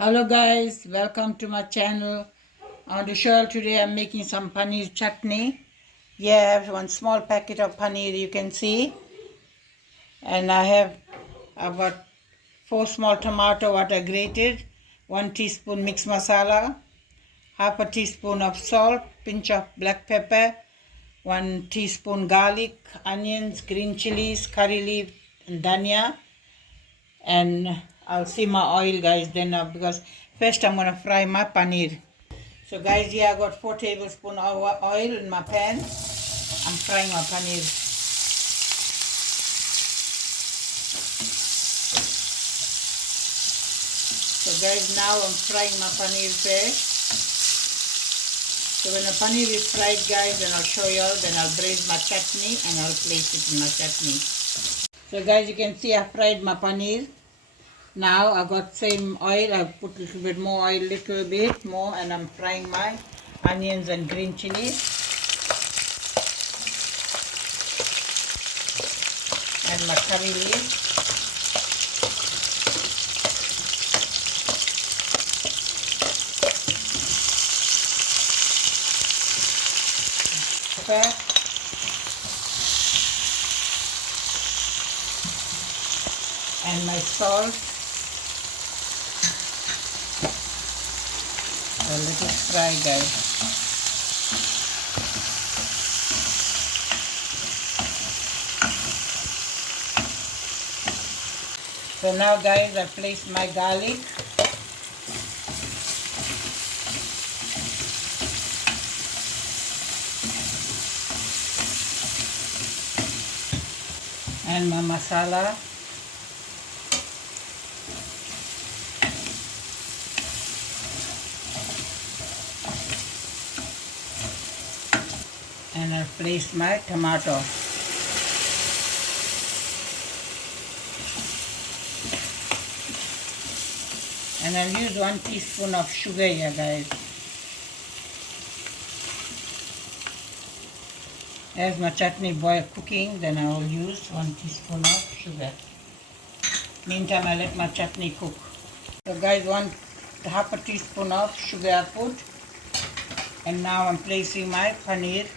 Hello guys, welcome to my channel. On the show today I'm making some paneer chutney. Here I have one small packet of paneer, you can see, and I have about 4 small tomato what I grated, 1 teaspoon mixed masala, half a teaspoon of salt, pinch of black pepper, 1 teaspoon garlic, onions, green chilies, curry leaf, and dhania. And I'll see my oil guys then because first I'm gonna fry my paneer. So guys, here I got 4 tablespoons of oil in my pan. I'm frying my paneer. So guys, now I'm frying my paneer first. So when the paneer is fried guys, then I'll show you all, then I'll braise my chutney and I'll place it in my chutney. So guys, you can see I fried my paneer. Now I got same oil, I put a little bit more oil, little bit more, and I'm frying my onions and green chilies. And my curry leaf. Pepper. And my salt. So let it fry guys. So now guys, I place my garlic. And my masala. And I'll place my tomato. And I'll use 1 teaspoon of sugar here guys. As my chutney boil cooking, then I will use 1 teaspoon of sugar. Meantime, I let my chutney cook. So guys, half a teaspoon of sugar I put. And now I'm placing my paneer.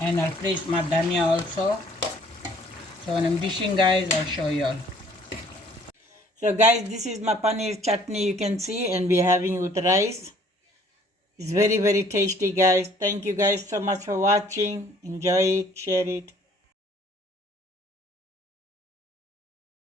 And I'll place my dhania also. So when I'm dishing guys, I'll show you all. So guys, this is my paneer chutney, you can see, and we're having it with rice. It's very tasty guys. Thank you guys so much for watching. Enjoy it, share it.